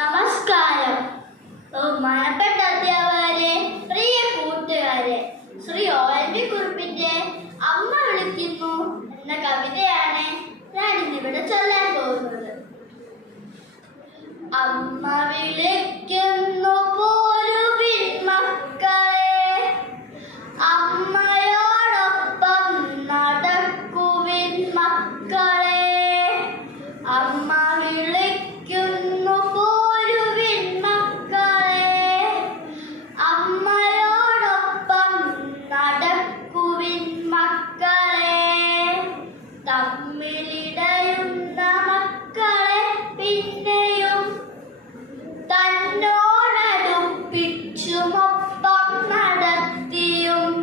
നമസ്കാരം. ബഹുമാനപ്പെട്ട അധ്യാപകരെ, പ്രിയ കൂട്ടുകാരെ, ശ്രീ ONV കുറുപ്പിന്റെ അമ്മ വിളിക്കുന്നു എന്ന കവിതയാണ് ഞാൻ ഇന്നിവിടെ ചൊല്ലാൻ പോകുന്നത്. അമ്മ വിളിക്കുന്നു പോരുവിൻ മക്കളെ, അമ്മയോടൊപ്പം നടക്കുവിൻ മക്കളെ. അമ്മ വിളിക്കുന്നു പോരുവിൻ മക്കളെ, അമ്മയോടൊപ്പം നടക്കുവിൻ മക്കളെ. തമ്മിലിടയുന്ന മക്കളെ പിന്നെയും തന്നോടടുപ്പിച്ചുമൊപ്പം നടത്തിയും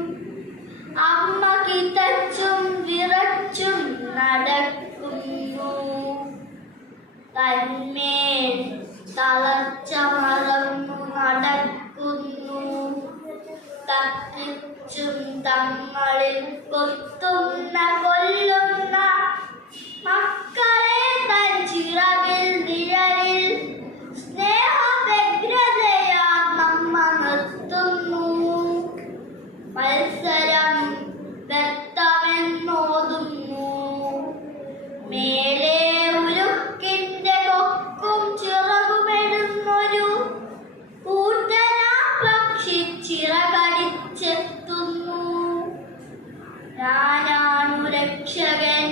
അമ്മ കിതച്ചും വിറച്ചും നടക്കുന്നു. തന്മേൽ തളർച്ച മറന്നു നടക്കുന്നു. തർക്കിച്ചും തങ്ങളിൽ കൊത്തുന്ന കൊല്ലുന്ന മക്കളെ തൻ ചിറകിൽ നിഴലിൽ സ്നേഹവ്യഗ്രതയാ നമ്മ നിർത്തുന്നു. മത്സരം വ്യക്തമെന്നോതുന്നു. മേലെ ഉരുക്കിന്റെ കൊക്കും ചിറകുമെടുന്നൊരു കൂറ്റനാ പക്ഷി ചിറകടിച്ചെത്തുന്നു. ഞാനാണു രക്ഷകൻ,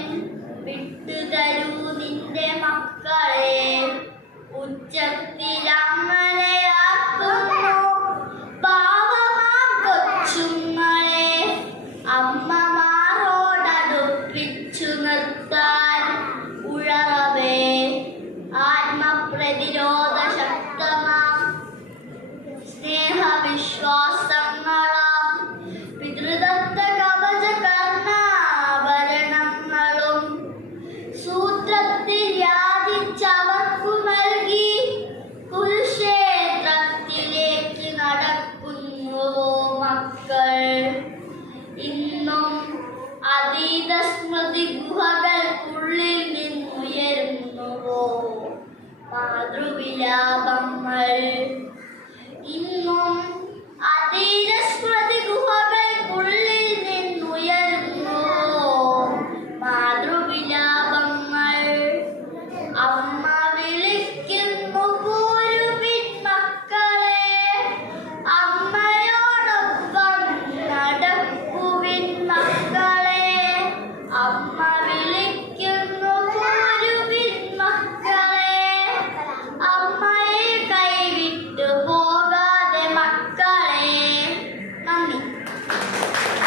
വിട്ടുതരൂ നിന്റെ മക്കളെ. ഉച്ചത്തിലങ്ങനെയാക്കുന്നു പാവമാം കൊച്ചുങ്ങളെ. അമ്മമാരോടടുപ്പിച്ചു നിർത്താൻ ഉഴറവേ ആത്മപ്രതിരോധ ശക്തമാം സ്നേഹവിശ്വാസങ്ങളാം പിതൃദത്ത കവച കർണാഭരണങ്ങളും സൂത്രത്തിൽ യാചിച്ചവർക്കു നൽകി കുരുക്ഷേത്രത്തിലേക്ക് നടക്കുന്നുവോ മക്കൾ. ഇന്നും അതീത സ്മൃതി ഗുഹകൾക്കുള്ളിൽ നിന്നുയരുന്നുവോ മാതൃവിലാപങ്ങൾ. ഇന്നും അതീത സ്മൃതി ഗുഹകൾക്കുള്ളിൽ നിന്നുയരുന്നുവോ മാതൃവിലാപങ്ങൾ. അമ്മ വിളിക്കുന്നു പോരുവിൻ മക്കളെ, അമ്മയോടൊപ്പം നടക്കുവിൻ മക്കളെ. അമ്മ